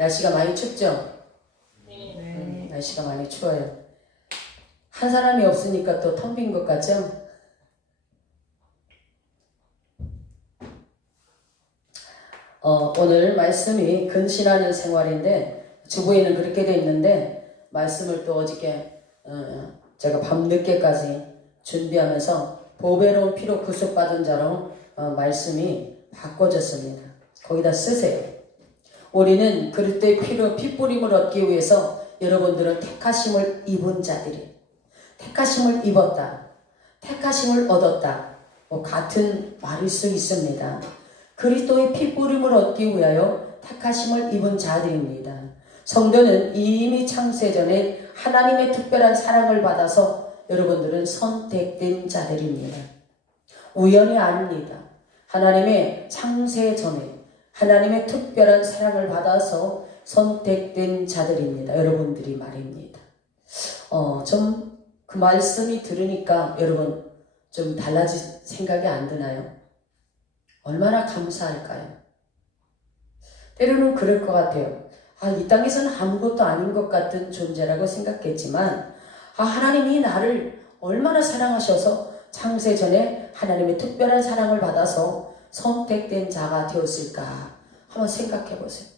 날씨가 많이 춥죠? 날씨가 많이 추워요. 한 사람이 없으니까 또 텅 빈 것 같죠? 오늘 말씀이 근신하는 생활인데 주보에는 그렇게 돼 있는데 말씀을 또 어저께 제가 밤늦게까지 준비하면서 보배로운 피로 구속받은 자로 말씀이 바꿔졌습니다. 거기다 쓰세요. 우리는 그릇된 피로 핏부림을 얻기 위해서 여러분들은 택하심을 입은 자들이 택하심을 입었다. 택하심을 얻었다. 같은 말일 수 있습니다. 그리스도의 핏부림을 얻기 위하여 택하심을 입은 자들입니다. 성도는 이미 창세전에 하나님의 특별한 사랑을 받아서 여러분들은 선택된 자들입니다. 우연이 아닙니다. 하나님의 창세전에 하나님의 특별한 사랑을 받아서 선택된 자들입니다. 여러분들이 말입니다. 좀 그 말씀이 들으니까 여러분 좀 달라질 생각이 안 드나요? 얼마나 감사할까요? 때로는 그럴 것 같아요. 이 땅에서는 아무것도 아닌 것 같은 존재라고 생각했지만 하나님이 나를 얼마나 사랑하셔서 창세전에 하나님의 특별한 사랑을 받아서 선택된 자가 되었을까 한번 생각해 보세요.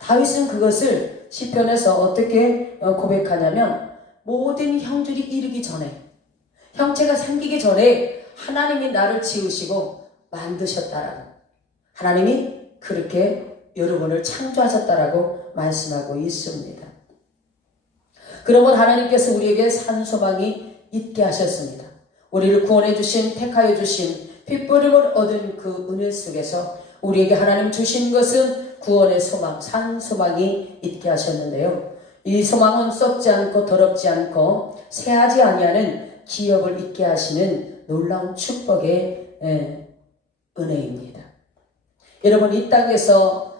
다윗은 그것을 시편에서 어떻게 고백하냐면 모든 형들이 이르기 전에 형체가 생기기 전에 하나님이 나를 지으시고 만드셨다라고 하나님이 그렇게 여러분을 창조하셨다라고 말씀하고 있습니다. 그러면 하나님께서 우리에게 산소망이 있게 하셨습니다. 우리를 구원해 주신 택하여 주신 핏부림을 얻은 그 은혜 속에서 우리에게 하나님 주신 것은 구원의 소망, 산소망이 있게 하셨는데요. 이 소망은 썩지 않고 더럽지 않고 새하지 아니하는 기업을 있게 하시는 놀라운 축복의 은혜입니다. 여러분 이 땅에서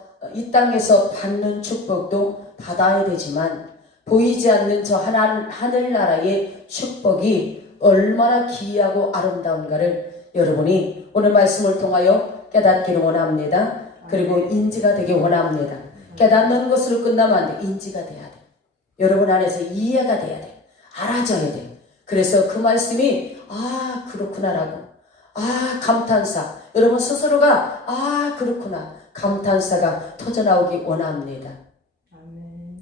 받는 축복도 받아야 되지만 보이지 않는 저 하늘나라의 축복이 얼마나 기이하고 아름다운가를 여러분이 오늘 말씀을 통하여 깨닫기를 원합니다. 그리고 인지가 되기 원합니다. 깨닫는 것으로 끝나면 안 돼. 인지가 돼야 돼. 여러분 안에서 이해가 돼야 돼. 알아져야 돼. 그래서 그 말씀이 그렇구나라고 감탄사 여러분 스스로가 그렇구나 감탄사가 터져나오기 원합니다.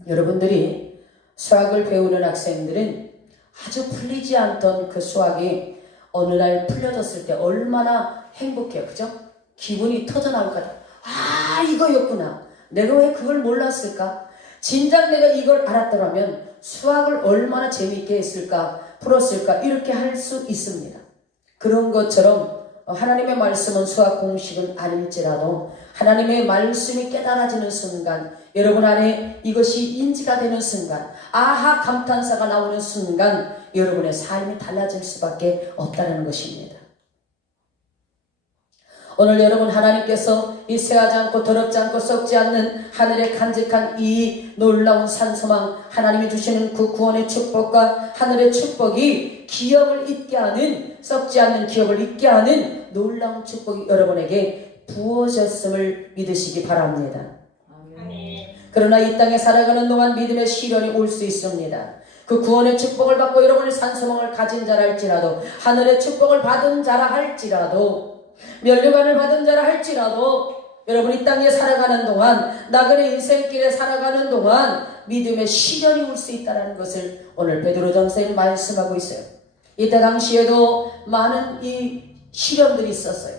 여러분들이 수학을 배우는 학생들은 아주 풀리지 않던 그 수학이 어느 날 풀려졌을 때 얼마나 행복해요. 그죠? 기분이 터져나올 거다. 이거였구나. 내가 왜 그걸 몰랐을까? 진작 내가 이걸 알았더라면 수학을 얼마나 재미있게 했을까? 풀었을까? 이렇게 할 수 있습니다. 그런 것처럼 하나님의 말씀은 수학 공식은 아닐지라도 하나님의 말씀이 깨달아지는 순간 여러분 안에 이것이 인지가 되는 순간 감탄사가 나오는 순간 여러분의 삶이 달라질 수밖에 없다는 것입니다. 오늘 여러분 하나님께서 이 새하지 않고 더럽지 않고 썩지 않는 하늘의 간직한 이 놀라운 산소망 하나님이 주시는 그 구원의 축복과 하늘의 축복이 기업을 잊게 하는 썩지 않는 기업을 잊게 하는 놀라운 축복이 여러분에게 부어졌음을 믿으시기 바랍니다. 그러나 이 땅에 살아가는 동안 믿음의 시련이 올 수 있습니다. 그 구원의 축복을 받고 여러분의 산소망을 가진 자라 할지라도 하늘의 축복을 받은 자라 할지라도 면류관을 받은 자라 할지라도 여러분 이 땅에 살아가는 동안 나그네 인생길에 살아가는 동안 믿음의 시련이 올 수 있다는 것을 오늘 베드로전서에 말씀하고 있어요. 이때 당시에도 많은 이 시련들이 있었어요.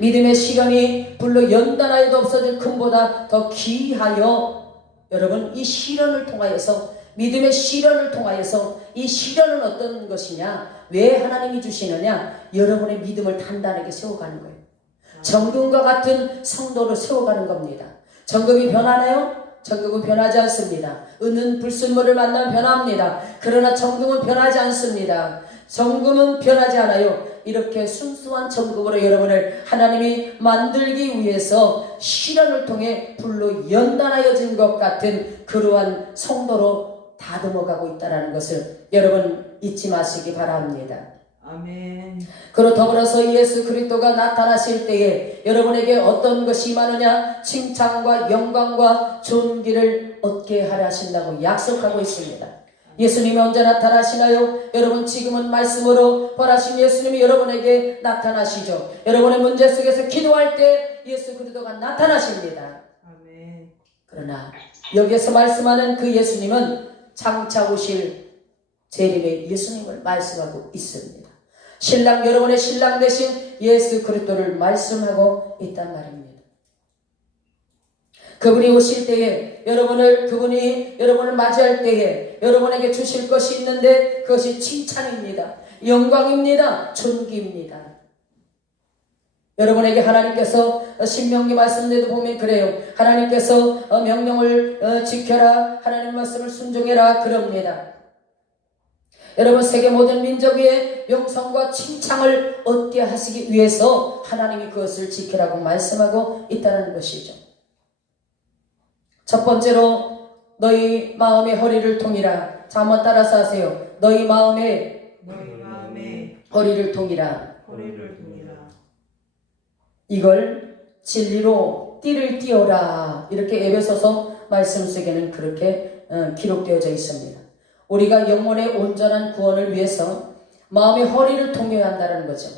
믿음의 시련이 불로 연단하여도 없어질 금보다 더 귀하여 여러분 이 시련을 통하여서 믿음의 시련을 통하여서 이 시련은 어떤 것이냐? 왜 하나님이 주시느냐? 여러분의 믿음을 단단하게 세워가는 거예요. 정금과 같은 성도를 세워가는 겁니다. 정금이 변하나요? 정금은 변하지 않습니다. 은은 불순물을 만나면 변합니다. 그러나 정금은 변하지 않습니다. 정금은 변하지 않아요. 이렇게 순수한 정금으로 여러분을 하나님이 만들기 위해서 시련을 통해 불로 연단하여진 것 같은 그러한 성도로 다듬어가고 있다는 것을 여러분 잊지 마시기 바랍니다. 아멘. 그로 더불어서 예수 그리스도가 나타나실 때에 여러분에게 어떤 것이 임하느냐? 칭찬과 영광과 존귀를 얻게 하려 하신다고 약속하고 있습니다. 예수님이 언제 나타나시나요? 여러분 지금은 말씀으로 벌하신 예수님이 여러분에게 나타나시죠. 여러분의 문제 속에서 기도할 때 예수 그리스도가 나타나십니다. 아멘. 그러나 여기에서 말씀하는 그 예수님은 장차 오실 재림의 예수님을 말씀하고 있습니다. 신랑, 여러분의 신랑 되신 예수 그리스도를 말씀하고 있단 말입니다. 그분이 오실 때에 그분이 여러분을 맞이할 때에 여러분에게 주실 것이 있는데 그것이 칭찬입니다. 영광입니다. 존귀입니다. 여러분에게 하나님께서 신명기 말씀에도 보면 그래요. 하나님께서 명령을 지켜라, 하나님 말씀을 순종해라 그럽니다. 여러분 세계 모든 민족 위에 명성과 칭찬을 얻게 하시기 위해서 하나님이 그것을 지키라고 말씀하고 있다는 것이죠. 첫 번째로 너희 마음의 허리를 통이라. 자, 한번 따라서 하세요. 너희 마음의 허리를 통이라. 이걸 진리로 띠를 띠어라. 이렇게 에베소서 말씀 속에는 그렇게 기록되어져 있습니다. 우리가 영혼의 온전한 구원을 위해서 마음의 허리를 통해야 한다는 거죠.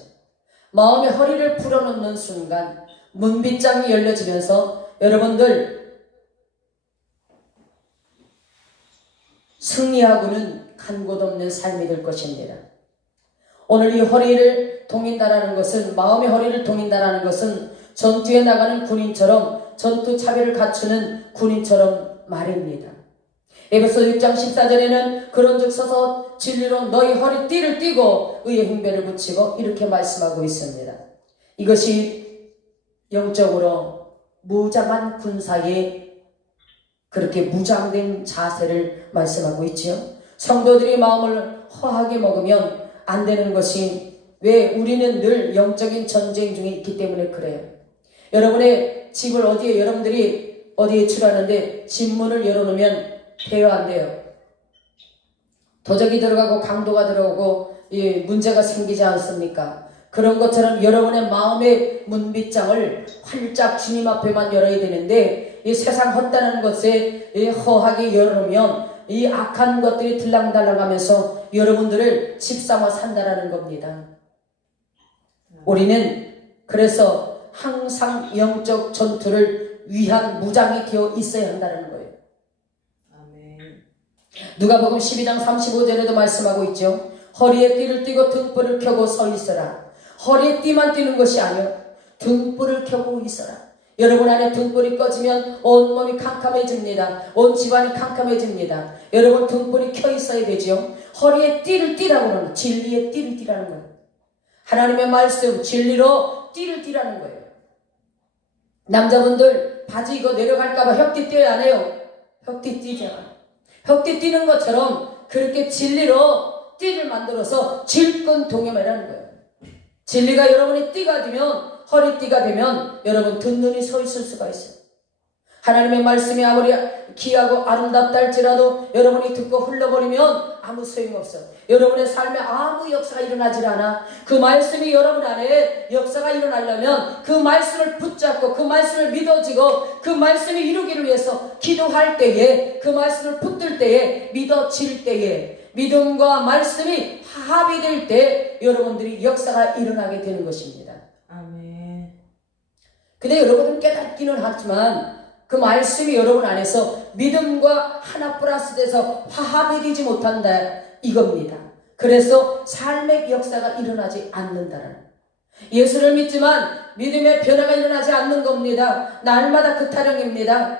마음의 허리를 풀어놓는 순간 문빗장이 열려지면서 여러분들 승리하고는 간 곳 없는 삶이 될 것입니다. 오늘 이 허리를 동인다라는 것은, 마음의 허리를 동인다라는 것은 전투에 나가는 군인처럼, 전투 차별을 갖추는 군인처럼 말입니다. 에베소 6장 14절에는 그런즉 서서 진리로 너희 허리띠를 띠고 의의 흉배를 붙이고 이렇게 말씀하고 있습니다. 이것이 영적으로 무장한 군사의 그렇게 무장된 자세를 말씀하고 있지요. 성도들이 마음을 허하게 먹으면 안 되는 것이, 왜? 우리는 늘 영적인 전쟁 중에 있기 때문에 그래요. 여러분의 집을 여러분들이 어디에 출하는데 집 문을 열어놓으면 돼요, 안 돼요? 도적이 들어가고 강도가 들어오고 문제가 생기지 않습니까? 그런 것처럼 여러분의 마음의 문빗장을 활짝 주님 앞에만 열어야 되는데 이 세상 헛다는 것에 허하게 열어놓으면 이 악한 것들이 들락달락하면서 여러분들을 집삼아 산다라는 겁니다. 우리는 그래서 항상 영적 전투를 위한 무장이 되어 있어야 한다는 거예요. 누가복음 12장 35절에도 말씀하고 있죠. 허리에 띠를 띠고 등불을 켜고 서 있어라. 허리에 띠만 띠는 것이 아니요, 등불을 켜고 있어라. 여러분 안에 등불이 꺼지면 온몸이 캄캄해집니다. 온 집안이 캄캄해집니다. 여러분 등불이 켜 있어야 되죠. 허리에 띠를 띠라고 하는 거예요. 진리의 띠를 띠라는 거예요. 하나님의 말씀 진리로 띠를 띠라는 거예요. 남자분들 바지 이거 내려갈까봐 혁띠 띄어야 안 해요? 혁띠 띠잖아. 혁띠 띠는 것처럼 그렇게 진리로 띠를 만들어서 질끈 동여매라는 거예요. 진리가 여러분의 띠가 되면, 허리띠가 되면 여러분 든든히 서 있을 수가 있어요. 하나님의 말씀이 아무리 귀하고 아름답다 할지라도 여러분이 듣고 흘러버리면 아무 소용없어요. 여러분의 삶에 아무 역사가 일어나질 않아. 그 말씀이 여러분 안에 역사가 일어나려면 그 말씀을 붙잡고 그 말씀을 믿어지고 그 말씀이 이루기를 위해서 기도할 때에, 그 말씀을 붙들 때에, 믿어질 때에, 믿음과 말씀이 합이 될 때 여러분들이 역사가 일어나게 되는 것입니다. 아멘. 근데 여러분은 깨닫기는 하지만 그 말씀이 여러분 안에서 믿음과 하나 플러스 돼서 화합이 되지 못한다 이겁니다. 그래서 삶의 역사가 일어나지 않는다는, 예수를 믿지만 믿음의 변화가 일어나지 않는 겁니다. 날마다 그 타령입니다.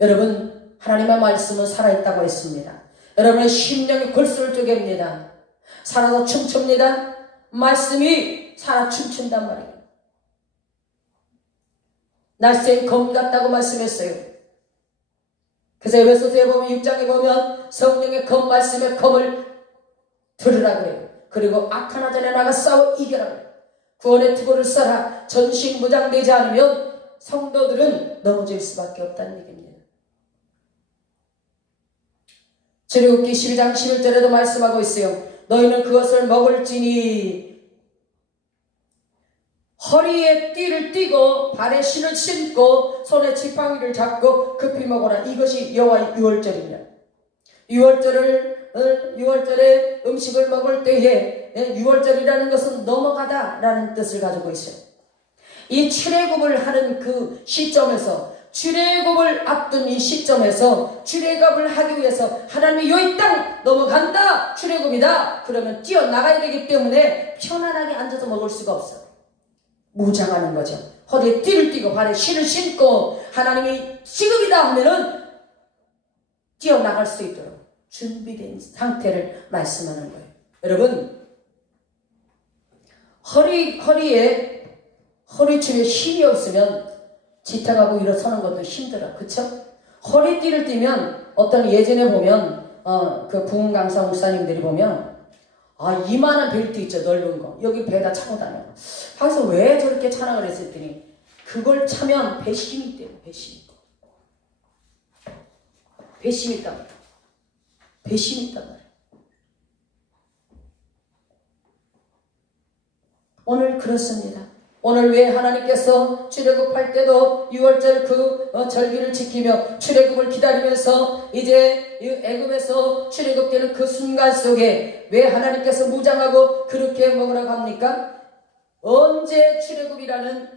여러분 하나님의 말씀은 살아있다고 했습니다. 여러분의 심령이 골수를 쪼갭니다. 살아서 춤춥니다. 말씀이 살아 춤춘단 말이에요. 날쌘 검 같다고 말씀했어요. 그래서 에베소서에 보면 6장에 보면 성령의 검, 말씀의 검을 들으라 그래요. 그리고 악한 하전에 나가 싸워 이겨라 그래요. 구원의 투구를 써라. 전신무장되지 않으면 성도들은 넘어질 수밖에 없다는 얘기입니다. 출애굽기 12장 11절에도 말씀하고 있어요. 너희는 그것을 먹을지니 허리에 띠를 띠고 발에 신을 신고 손에 지팡이를 잡고 급히 먹어라. 이것이 여호와의 유월절이냐. 유월절에 음식을 먹을 때에 유월절이라는 것은 넘어가다라는 뜻을 가지고 있어요. 이 출애굽을 하는 그 시점에서, 출애굽을 앞둔 이 시점에서 출애굽을 하기 위해서 하나님이 이 땅 넘어간다, 출애굽이다 그러면 뛰어나가야 되기 때문에 편안하게 앉아서 먹을 수가 없어요. 무장하는 거죠. 허리에 띠를 띠고 발에 신을 신고 하나님이 지금이다 하면은 뛰어나갈 수 있도록 준비된 상태를 말씀하는 거예요. 여러분, 허리춤에 힘이 없으면 지탱하고 일어서는 것도 힘들어. 그쵸? 허리띠를 띠면 어떤 예전에 보면 그 부흥 강사 목사님들이 보면 이만한 벨트 있죠. 넓은 거. 여기 배에다 차고 다녀. 그래서 왜 저렇게 찬양을 했었더니 그걸 차면 배심이 있대요. 배심이 있단 말이야. 배심이 있단 말이야. 오늘 그렇습니다. 오늘 왜 하나님께서 출애굽할 때도 6월절 그 절기를 지키며 출애굽을 기다리면서 이제 애굽에서 출애굽되는 그 순간 속에 왜 하나님께서 무장하고 그렇게 먹으라고 합니까? 언제 출애굽하라는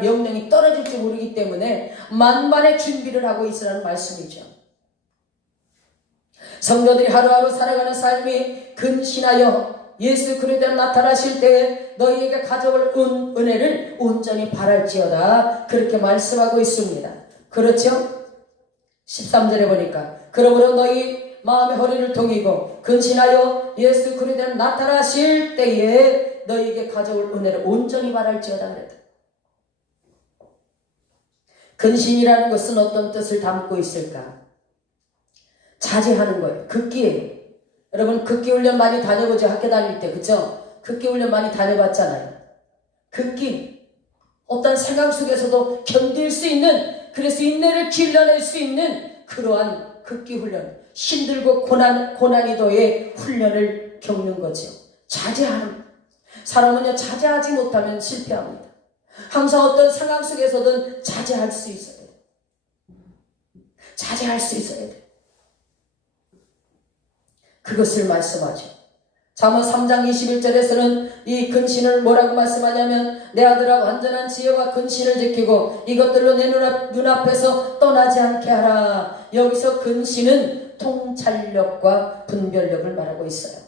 명령이 떨어질지 모르기 때문에 만반의 준비를 하고 있으라는 말씀이죠. 성도들이 하루하루 살아가는 삶이 근신하여 예수 그리스도 나타나실 때에 너희에게 가져올 은혜를 온전히 바랄지어다 그렇게 말씀하고 있습니다. 그렇죠? 13절에 보니까 그러므로 너희 마음의 허리를 동이고 근신하여 예수 그리스도 나타나실 때에 너희에게 가져올 은혜를 온전히 바랄지어다 그랬다. 근신이라는 것은 어떤 뜻을 담고 있을까? 자제하는 거예요. 극기예요. 여러분 극기 훈련 많이 다녀보죠. 학교 다닐 때. 그쵸? 극기 훈련 많이 다녀봤잖아요. 극기. 어떤 생각 속에서도 견딜 수 있는, 그래서 인내를 길러낼 수 있는 그러한 극기 훈련. 힘들고 고난이도의 훈련을 겪는 거죠. 자제하는. 사람은요 자제하지 못하면 실패합니다. 항상 어떤 상황 속에서든 자제할 수 있어야 돼요. 자제할 수 있어야 돼요. 그것을 말씀하죠. 잠언 3장 21절에서는 이 근신을 뭐라고 말씀하냐면 내 아들아 완전한 지혜와 근신을 지키고 이것들로 내 눈앞에서 떠나지 않게 하라. 여기서 근신은 통찰력과 분별력을 말하고 있어요.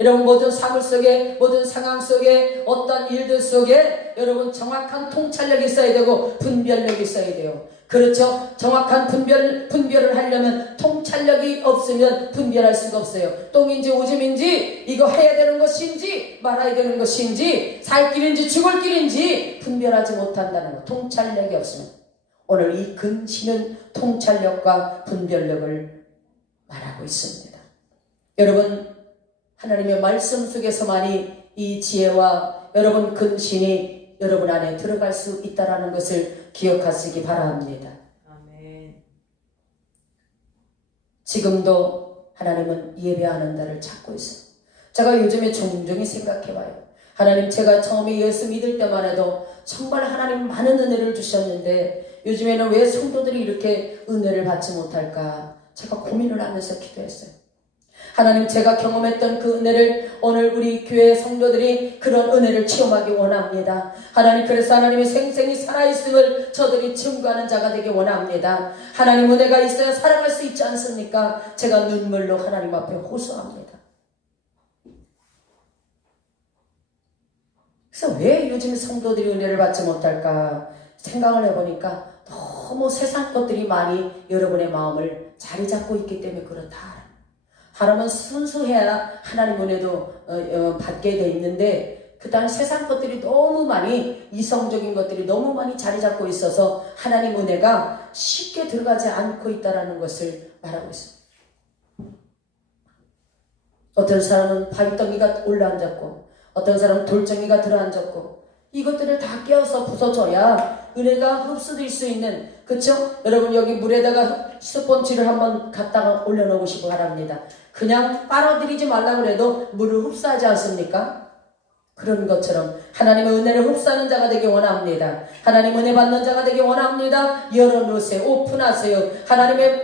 여러분 모든 사물 속에 모든 상황 속에 어떤 일들 속에 여러분 정확한 통찰력이 있어야 되고 분별력이 있어야 돼요. 그렇죠? 정확한 분별을 하려면 통찰력이 없으면 분별할 수가 없어요. 똥인지 오줌인지 이거 해야 되는 것인지 말아야 되는 것인지 살 길인지 죽을 길인지 분별하지 못한다는 것. 통찰력이 없으면 오늘 이 근신은 통찰력과 분별력을 말하고 있습니다. 여러분 하나님의 말씀 속에서만이 이 지혜와 여러분 근신이 여러분 안에 들어갈 수 있다는 것을 기억하시기 바랍니다. 아멘. 지금도 하나님은 예배하는 날을 찾고 있어요. 제가 요즘에 종종이 생각해봐요. 하나님 제가 처음에 예수 믿을 때만 해도 정말 하나님 많은 은혜를 주셨는데 요즘에는 왜 성도들이 이렇게 은혜를 받지 못할까 제가 고민을 하면서 기도했어요. 하나님 제가 경험했던 그 은혜를 오늘 우리 교회 성도들이 그런 은혜를 체험하기 원합니다. 하나님 그래서 하나님의 생생히 살아있음을 저들이 증거하는 자가 되기 원합니다. 하나님 은혜가 있어야 살아갈 수 있지 않습니까? 제가 눈물로 하나님 앞에 호소합니다. 그래서 왜 요즘 성도들이 은혜를 받지 못할까 생각을 해보니까 너무 세상 것들이 많이 여러분의 마음을 자리 잡고 있기 때문에 그렇다. 하나님은 순수해야 하나님 은혜도 받게 돼 있는데 그 다음 세상 것들이 너무 많이 이성적인 것들이 너무 많이 자리 잡고 있어서 하나님 은혜가 쉽게 들어가지 않고 있다는 것을 말하고 있습니다. 어떤 사람은 바위덩이가 올라앉았고 어떤 사람은 돌덩이가 들어앉았고 이것들을 다 깨어서 부서져야 은혜가 흡수될 수 있는, 그쵸? 여러분 여기 물에다가 스펀지를 한번 갖다가 올려놓으시기 바랍니다. 그냥 빨아들이지 말라 그래도 물을 흡수하지 않습니까? 그런 것처럼 하나님의 은혜를 흡수하는 자가 되기 원합니다. 하나님 은혜 받는 자가 되기 원합니다. 열어놓으세요. 오픈하세요.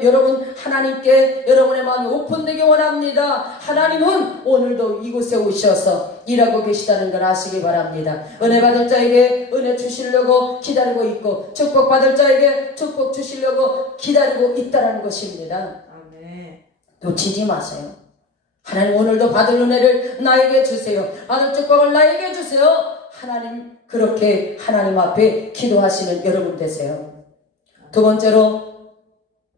여러분 하나님께 여러분의 마음이 오픈되기 원합니다. 하나님은 오늘도 이곳에 오셔서 일하고 계시다는 걸 아시기 바랍니다. 은혜 받을 자에게 은혜 주시려고 기다리고 있고, 축복 받을 자에게 축복 주시려고 기다리고 있다는 것입니다. 아멘. 놓치지 마세요. 하나님 오늘도 받을 은혜를 나에게 주세요. 받을 축복을 나에게 주세요. 하나님, 그렇게 하나님 앞에 기도하시는 여러분 되세요. 두 번째로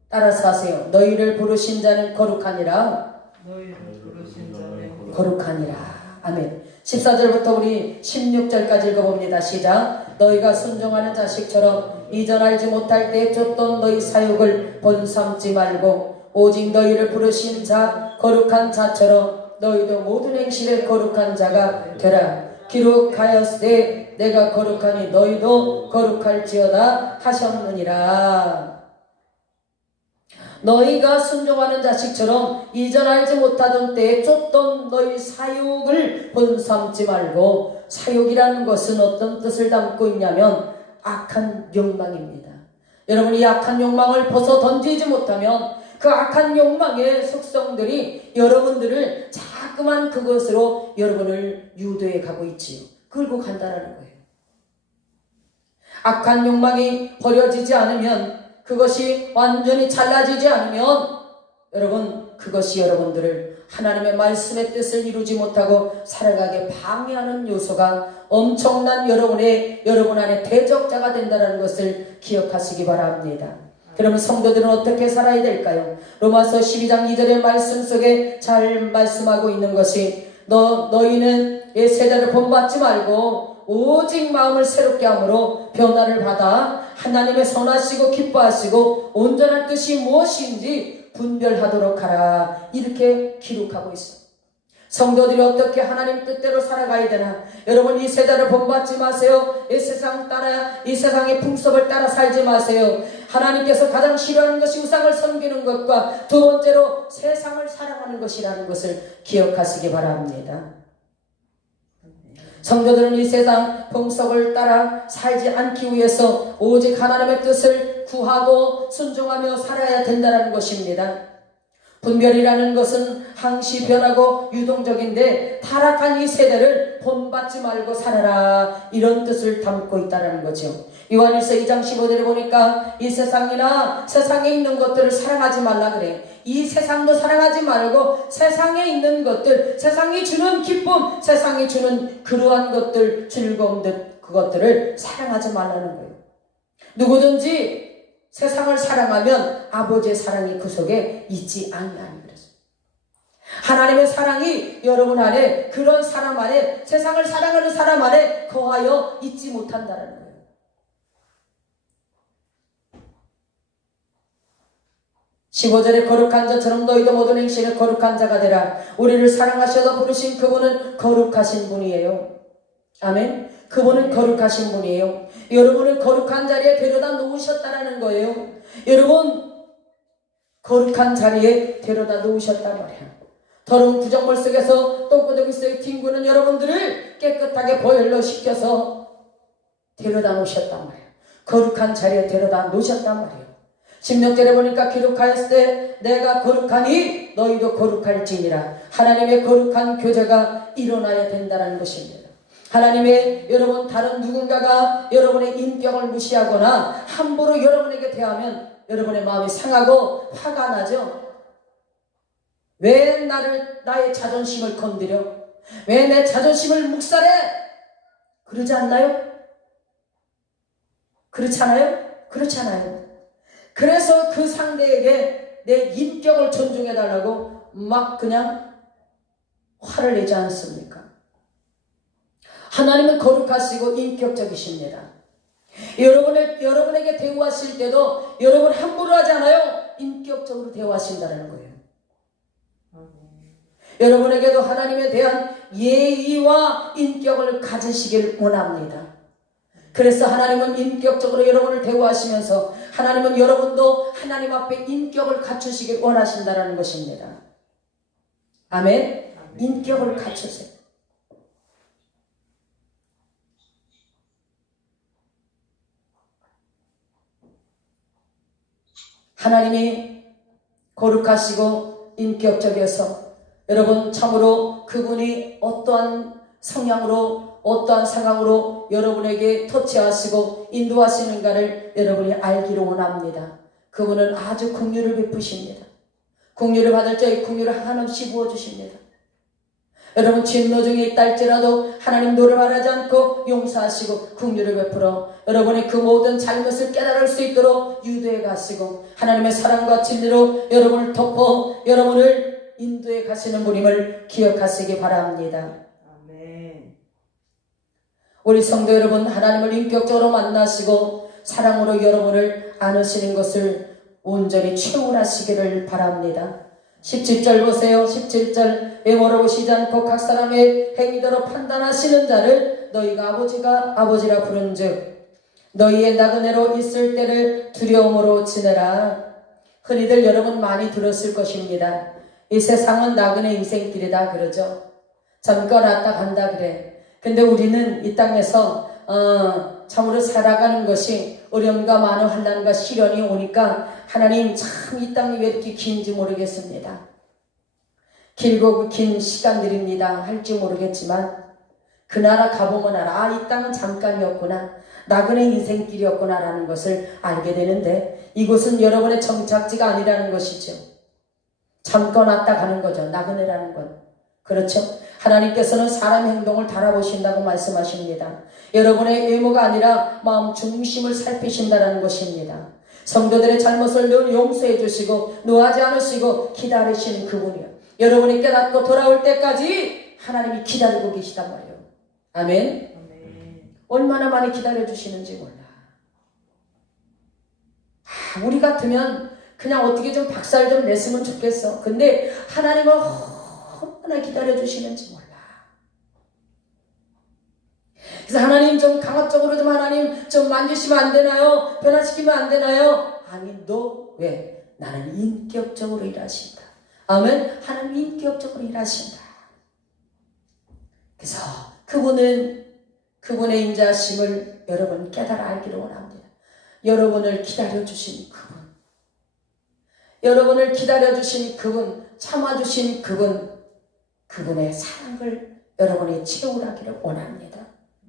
따라서 하세요. 너희를 부르신 자는 거룩하니라. 너희를 부르신 자는 거룩하니라. 아멘. 14절부터 우리 16절까지 읽어봅니다. 시작. 너희가 순종하는 자식처럼 이전 알지 못할 때 쫓던 너희 사욕을 본삼지 말고 오직 너희를 부르신 자 거룩한 자처럼 너희도 모든 행실에 거룩한 자가 되라. 기록하였으되 내가 거룩하니 너희도 거룩할지어다 하셨느니라. 너희가 순종하는 자식처럼 이전 알지 못하던 때에 쫓던 너희 사욕을 본삼지 말고, 사욕이라는 것은 어떤 뜻을 담고 있냐면 악한 욕망입니다. 여러분이 이 악한 욕망을 벗어 던지지 못하면 그 악한 욕망의 속성들이 여러분들을 자꾸만 그것으로 여러분을 유도해 가고 있지요. 끌고 간다라는 거예요. 악한 욕망이 버려지지 않으면, 그것이 완전히 잘라지지 않으면 여러분, 그것이 여러분들을 하나님의 말씀의 뜻을 이루지 못하고 살아가게 방해하는 요소가 엄청난 여러분 안에 대적자가 된다는 것을 기억하시기 바랍니다. 그러면 성도들은 어떻게 살아야 될까요? 로마서 12장 2절의 말씀 속에 잘 말씀하고 있는 것이, 너희는 이 세대를 본받지 말고 오직 마음을 새롭게 함으로 변화를 받아 하나님의 선하시고 기뻐하시고 온전한 뜻이 무엇인지 분별하도록 하라. 이렇게 기록하고 있습니다. 성도들이 어떻게 하나님 뜻대로 살아가야 되나? 여러분, 이 세대를 본받지 마세요. 이 세상의 풍습을 따라 살지 마세요. 하나님께서 가장 싫어하는 것이 우상을 섬기는 것과 두 번째로 세상을 사랑하는 것이라는 것을 기억하시기 바랍니다. 성도들은 이 세상 풍속을 따라 살지 않기 위해서 오직 하나님의 뜻을 구하고 순종하며 살아야 된다는 것입니다. 분별이라는 것은 항시 변하고 유동적인데 타락한 이 세대를 본받지 말고 살아라, 이런 뜻을 담고 있다는 거죠. 요한일서 2장 15절에 보니까 이 세상이나 세상에 있는 것들을 사랑하지 말라 그래. 이 세상도 사랑하지 말고 세상에 있는 것들, 세상이 주는 기쁨, 세상이 주는 그러한 것들, 즐거움들, 그것들을 사랑하지 말라는 거예요. 누구든지 세상을 사랑하면 아버지의 사랑이 그 속에 있지 아니하니 그랬어요. 하나님의 사랑이 여러분 안에, 그런 사람 안에, 세상을 사랑하는 사람 안에 거하여 있지 못한다는 거예요. (15절에) 거룩한 자처럼 너희도 모든 행실에 거룩한 자가 되라. 우리를 사랑하셔서 부르신 그분은 거룩하신 분이에요. 아멘. 그분은 거룩하신 분이에요. 여러분을 거룩한 자리에 데려다 놓으셨다는 거예요. 여러분, 거룩한 자리에 데려다 놓으셨단 말이야. 더러운 구정물 속에서 똥구덩이 속에 뒹구는 여러분들을 깨끗하게 보혈로 씻겨서 데려다 놓으셨단 말이야. 거룩한 자리에 데려다 놓으셨단 말이에요. 16절에 보니까 기록하였을 때 내가 거룩하니 너희도 거룩할지니라. 하나님의 거룩한 교제가 일어나야 된다는 것입니다. 하나님의, 여러분, 다른 누군가가 여러분의 인격을 무시하거나 함부로 여러분에게 대하면 여러분의 마음이 상하고 화가 나죠. 왜 나의 자존심을 건드려? 왜 내 자존심을 묵살해? 그러지 않나요? 그렇지 않아요? 그렇지 않아요. 그래서 그 상대에게 내 인격을 존중해달라고 막 그냥 화를 내지 않습니까? 하나님은 거룩하시고 인격적이십니다. 여러분에게 대우하실 때도 여러분 함부로 하지 않아요. 인격적으로 대우하신다는 거예요. 여러분에게도 하나님에 대한 예의와 인격을 가지시길 원합니다. 그래서 하나님은 인격적으로 여러분을 대우하시면서 하나님은 여러분도 하나님 앞에 인격을 갖추시길 원하신다는 것입니다. 아멘. 인격을 갖추세요. 하나님이 거룩하시고 인격적이어서 여러분 참으로 그분이 어떠한 성향으로 어떠한 상황으로 여러분에게 터치하시고 인도하시는가를 여러분이 알기를 원합니다. 그분은 아주 긍휼을 베푸십니다. 긍휼을 받을 자의 긍휼을 한없이 부어주십니다. 여러분 진노 중에 있다 할지라도 하나님 노를 바라지 않고 용서하시고 긍휼을 베풀어 여러분의 그 모든 잘못을 깨달을 수 있도록 유도해 가시고 하나님의 사랑과 진리로 여러분을 덮어 여러분을 인도해 가시는 분임을 기억하시기 바랍니다. 아멘. 우리 성도 여러분, 하나님을 인격적으로 만나시고 사랑으로 여러분을 안으시는 것을 온전히 체험하시기를 바랍니다. 17절 보세요. 17절 외모를 보시지 않고 각 사람의 행위대로 판단하시는 자를 너희가 아버지라 부른즉 너희의 나그네로 있을 때를 두려움으로 지내라. 흔히들 여러분 많이 들었을 것입니다. 이 세상은 나그네 인생길이다 그러죠. 잠깐 왔다 간다 그래. 근데 우리는 이 땅에서 참으로 살아가는 것이 어려움과 많은 환난과 시련이 오니까 하나님 참 이 땅이 왜 이렇게 긴지 모르겠습니다. 길고 긴 시간들입니다. 할지 모르겠지만 그 나라 가보면 알아. 이 땅은 잠깐이었구나. 나그네 인생길이었구나 라는 것을 알게 되는데 이곳은 여러분의 정착지가 아니라는 것이죠. 잠깐 왔다 가는 거죠. 나그네라는 건. 그렇죠? 하나님께서는 사람 행동을 달아보신다고 말씀하십니다. 여러분의 외모가 아니라 마음 중심을 살피신다는 것입니다. 성도들의 잘못을 늘 용서해 주시고 노하지 않으시고 기다리시는 그분이요. 여러분이 깨닫고 돌아올 때까지 하나님이 기다리고 계시단 말이에요. 아멘. 얼마나 많이 기다려 주시는지 몰라. 우리 같으면 그냥 어떻게 좀 박살 좀 냈으면 좋겠어. 근데 하나님은 얼마나 기다려 주시는지 몰라. 그래서 하나님 좀 강압적으로 좀 하나님 좀 만지시면 안 되나요? 변화시키면 안 되나요? 아니 너 왜? 나는 인격적으로 일하신다. 아멘. 하나님 인격적으로 일하신다. 그래서 그분은 그분의 인자심을 여러분 깨달아 알기를 원합니다. 여러분을 기다려주신 그분, 여러분을 기다려주신 그분, 참아주신 그분, 그분의 사랑을 여러분이 체험하기를 원합니다.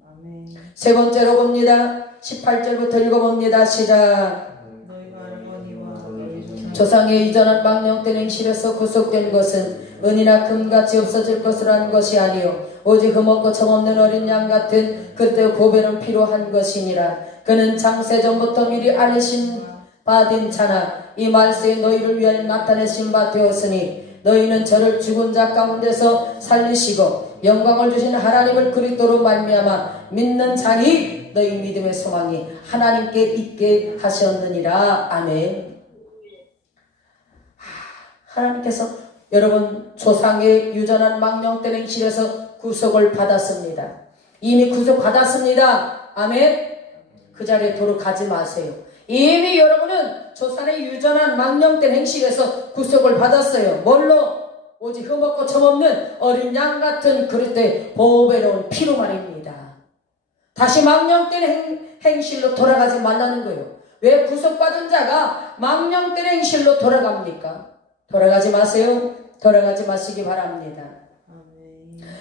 아멘. 세 번째로 봅니다. 18절부터 읽어봅니다. 시작. 너희가 알거니와 너희 조상의 이전한 망령된 행실에서 구속된 것은 은이나 금같이 없어질 것으로 한 것이 아니요 오직 흠없고 점없는 어린 양 같은 그때 보배는 필요한 것이니라. 그는 장세 전부터 미리 알으신 바 된 자나 이 말세에 너희를 위하여 나타내신 바 되었으니 너희는 저를 죽은 자 가운데서 살리시고 영광을 주신 하나님을 그리스도로 말미암아 믿는 자니 너희 믿음의 소망이 하나님께 있게 하셨느니라. 아멘. 하나님께서 여러분 조상의 유전한 망령된 행실에서 구속을 받았습니다. 이미 구속받았습니다. 아멘. 그 자리에 도로 가지 마세요. 이미 여러분은 조상의 유전한 망령된 행실에서 구속을 받았어요. 뭘로? 오직 흠없고 점없는 어린 양 같은 그릇의 보배로운 피로 말입니다. 다시 망령된 행실로 돌아가지 말라는 거예요. 왜 구속받은 자가 망령된 행실로 돌아갑니까? 돌아가지 마세요. 돌아가지 마시기 바랍니다.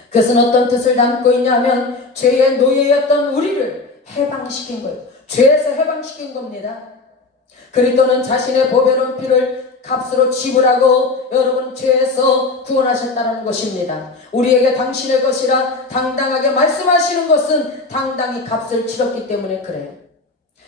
그것은 어떤 뜻을 담고 있냐면 죄의 노예였던 우리를 해방시킨 거예요. 죄에서 해방시킨 겁니다. 그리스도는 자신의 보배로운 피를 값으로 지불하고 여러분 죄에서 구원하셨다는 것입니다. 우리에게 당신의 것이라 당당하게 말씀하시는 것은 당당히 값을 치렀기 때문에 그래요.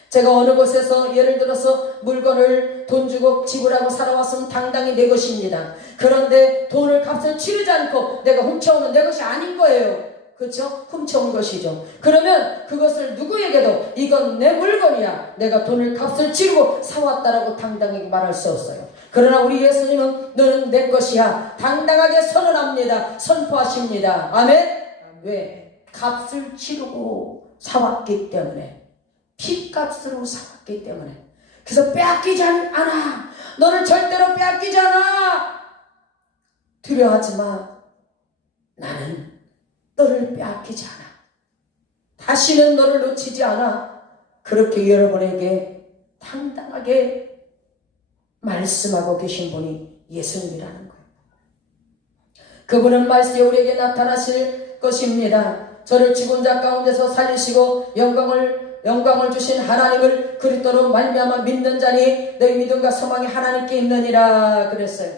제가 어느 곳에서 예를 들어서 물건을 돈 주고 지불하고 살아왔으면 당당히 내 것입니다. 그런데 돈을 값을 치르지 않고 내가 훔쳐오는 내 것이 아닌 거예요. 그렇죠? 훔쳐온 것이죠. 그러면 그것을 누구에게도 이건 내 물건이야. 내가 돈을 값을 치르고 사왔다라고 당당하게 말할 수 없어요. 그러나 우리 예수님은 너는 내 것이야. 당당하게 선언합니다. 선포하십니다. 아멘? 왜? 값을 치르고 사왔기 때문에. 피값으로 사왔기 때문에. 그래서 빼앗기지 않아. 너를 절대로 빼앗기지 않아. 두려워하지 마. 나는 너를 빼앗기지 않아. 다시는 너를 놓치지 않아. 그렇게 여러분에게 당당하게 말씀하고 계신 분이 예수님이라는 거예요. 그분은 말씀에 우리에게 나타나실 것입니다. 저를 죽은 자 가운데서 살리시고 영광을 주신 하나님을 그리스도로 말미암아 믿는 자니 너희 믿음과 소망이 하나님께 있느니라 그랬어요.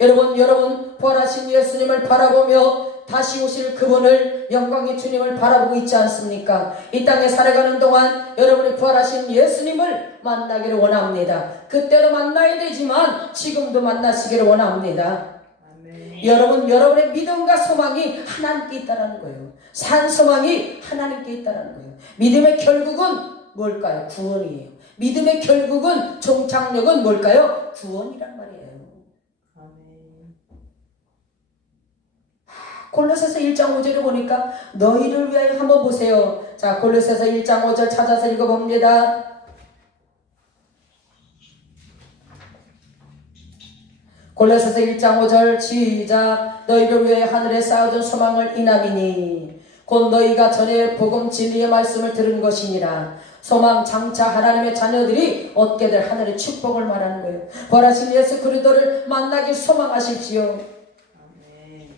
여러분 부활하신 예수님을 바라보며 다시 오실 그분을, 영광의 주님을 바라보고 있지 않습니까? 이 땅에 살아가는 동안 여러분이 부활하신 예수님을 만나기를 원합니다. 그때도 만나야 되지만 지금도 만나시기를 원합니다. 아멘. 여러분의 믿음과 소망이 하나님께 있다는 거예요. 산 소망이 하나님께 있다는 거예요. 믿음의 결국은 뭘까요? 구원이에요. 믿음의 결국은, 종착역은 뭘까요? 구원이란 말이에요. 아멘. 골로새서 1장 5절을 보니까 너희를 위하여 한번 보세요. 자, 골로새서 1장 5절 찾아서 읽어봅니다. 골로새서 1장 5절 시작. 너희를 위하여 하늘에 쌓아둔 소망을 인함이니 곧 너희가 전에 복음 진리의 말씀을 들은 것이니라. 소망 장차 하나님의 자녀들이 얻게 될 하늘의 축복을 말하는 거예요. 부활하신 예수 그리스도를 만나길 소망하십시오. 아멘.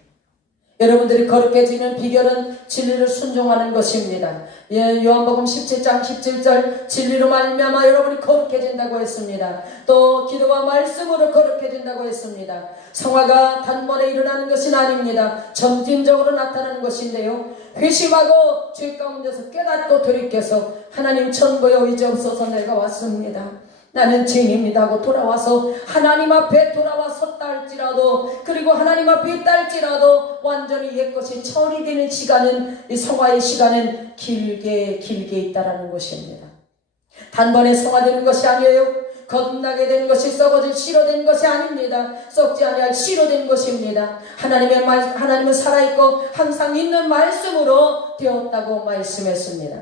여러분들이 거룩해지는 비결은 진리를 순종하는 것입니다. 요한복음 17장 17절 진리로 말미암아 여러분이 거룩해진다고 했습니다. 또 기도와 말씀으로 거룩해진다고 했습니다. 성화가 단번에 일어나는 것은 아닙니다. 점진적으로 나타나는 것인데요. 회심하고 죄 가운데서 깨닫고 돌이켜서 하나님 천부여 이제 없어서 내가 왔습니다. 나는 죄인입니다 하고 돌아와서 하나님 앞에 돌아와 섰다 할지라도, 그리고 하나님 앞에 있다 할지라도 완전히 옛것이 처리되는 시간은, 이 성화의 시간은 길게 있다라는 것입니다. 단번에 성화되는 것이 아니에요. 거듭나게 된 것이 썩어질 씨로 된 것이 아닙니다. 썩지 아니할 씨로 된 것입니다. 하나님은 살아있고 항상 있는 말씀으로 되었다고 말씀했습니다.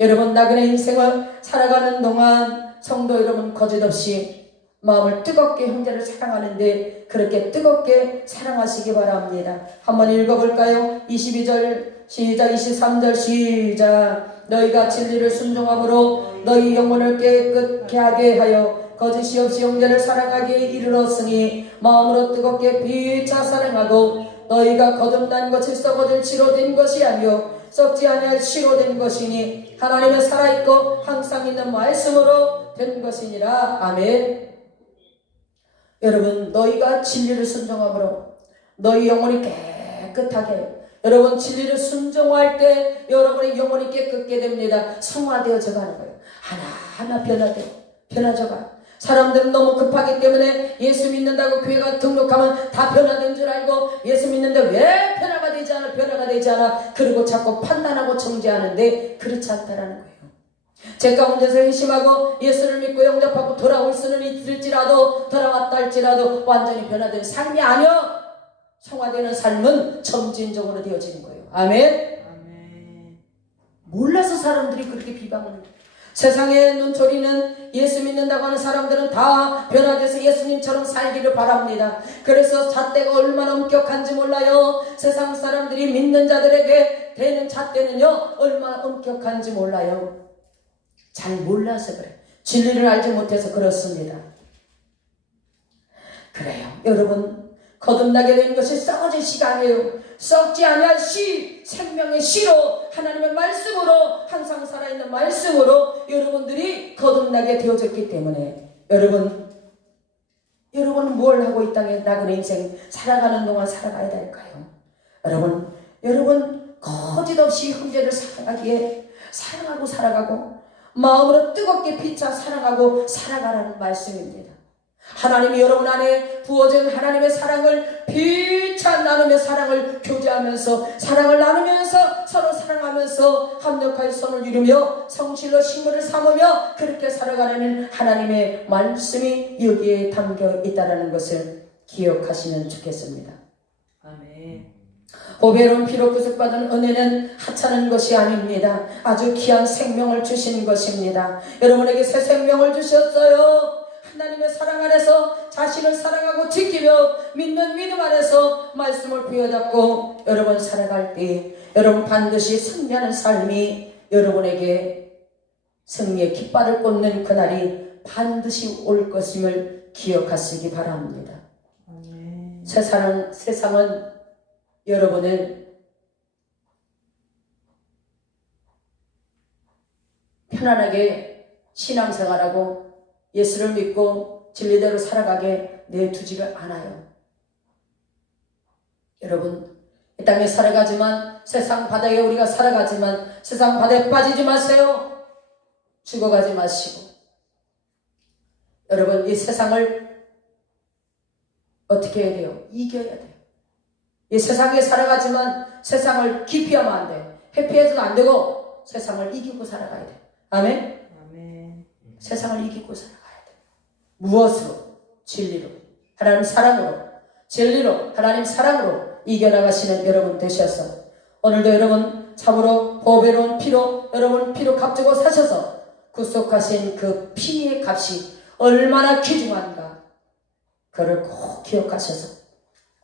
여러분, 나그네 인생을 살아가는 동안 성도 여러분, 거짓없이 마음을 뜨겁게 형제를 사랑하는데 그렇게 뜨겁게 사랑하시기 바랍니다. 한번 읽어볼까요? 22절 시작, 23절 시작. 너희가 진리를 순종함으로 너희 영혼을 깨끗게 하게 하여 거짓이 없이 형제를 사랑하기에 이르렀으니 마음으로 뜨겁게 피차 사랑하고 너희가 거듭난 것이 썩어질 씨로 된 것이 아니요 썩지 아니할 씨로 된 것이니 하나님의 살아있고 항상 있는 말씀으로 된 것이니라. 아멘. 여러분, 너희가 진리를 순종함으로 너희 영혼이 깨끗하게 해요. 여러분, 진리를 순종할 때 여러분의 영혼이 깨끗게 됩니다. 성화되어져 가는 거예요. 하나하나 변화져가. 사람들은 너무 급하기 때문에 예수 믿는다고 교회가 등록하면 다 변화된 줄 알고 예수 믿는데 왜 변화가 되지 않아 그리고 자꾸 판단하고 정죄하는데 그렇지 않다라는 거예요. 제 가운데서 회심하고 예수를 믿고 영접하고 돌아올 수는 있을지라도, 돌아왔다 할지라도 완전히 변화된 삶이 아니여 성화되는 삶은 점진적으로 되어지는 거예요. 아멘. 아멘. 몰라서 사람들이 그렇게 비방을 해요. 세상의 눈초리는 예수 믿는다고 하는 사람들은 다 변화돼서 예수님처럼 살기를 바랍니다. 그래서 잣대가 얼마나 엄격한지 몰라요. 세상 사람들이 믿는 자들에게 되는 잣대는요 얼마나 엄격한지 몰라요. 잘 몰라서 그래요. 진리를 알지 못해서 그렇습니다. 그래요. 여러분, 거듭나게 된 것이 썩어질 시간이에요. 썩지 아니할 씨, 생명의 씨로, 하나님의 말씀으로, 항상 살아있는 말씀으로 여러분들이 거듭나게 되어졌기 때문에 여러분은 뭘 하고 이 땅에 나그네 인생 살아가는 동안 살아가야 될까요? 여러분 거짓없이 형제를 사랑하기에 사랑하고 살아가고 마음으로 뜨겁게 피차 사랑하고 살아가라는 말씀입니다. 하나님이 여러분 안에 부어진 하나님의 사랑을 피차 나누며 사랑을 교제하면서 사랑을 나누면서 서로 사랑하면서 합력하여 선을 이루며 성실로 식물을 삼으며 그렇게 살아가는 하나님의 말씀이 여기에 담겨 있다는 것을 기억하시면 좋겠습니다. 아멘. 보배로운 피로 구속받은 은혜는 하찮은 것이 아닙니다. 아주 귀한 생명을 주신 것입니다. 여러분에게 새 생명을 주셨어요. 하나님의 사랑 안에서 자신을 사랑하고 지키며 믿는 믿음 안에서 말씀을 부여잡고 여러분 살아갈 때 여러분 반드시 승리하는 삶이 여러분에게 승리의 깃발을 꽂는 그날이 반드시 올 것임을 기억하시기 바랍니다. 아멘. 세상은 여러분을 편안하게 신앙생활하고 예수를 믿고 진리대로 살아가게 내두지를 않아요. 여러분, 이 땅에 살아가지만, 세상 바다에 우리가 살아가지만 세상 바다에 빠지지 마세요. 죽어가지 마시고. 여러분, 이 세상을 어떻게 해야 돼요? 이겨야 돼요. 이 세상에 살아가지만 세상을 기피하면 안 돼. 회피해서도 안 되고 세상을 이기고 살아가야 돼. 아멘? 아멘. 세상을 이기고 살아가야 돼. 무엇으로? 진리로. 하나님 사랑으로. 진리로. 하나님 사랑으로 이겨나가시는 여러분 되셔서 오늘도 여러분 참으로 보배로운 피로 여러분 피로 값주고 사셔서 구속하신 그 피의 값이 얼마나 귀중한가 그를 꼭 기억하셔서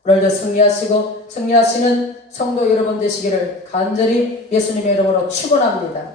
오늘도 승리하시고 승리하시는 성도 여러분 되시기를 간절히 예수님의 이름으로 축원합니다.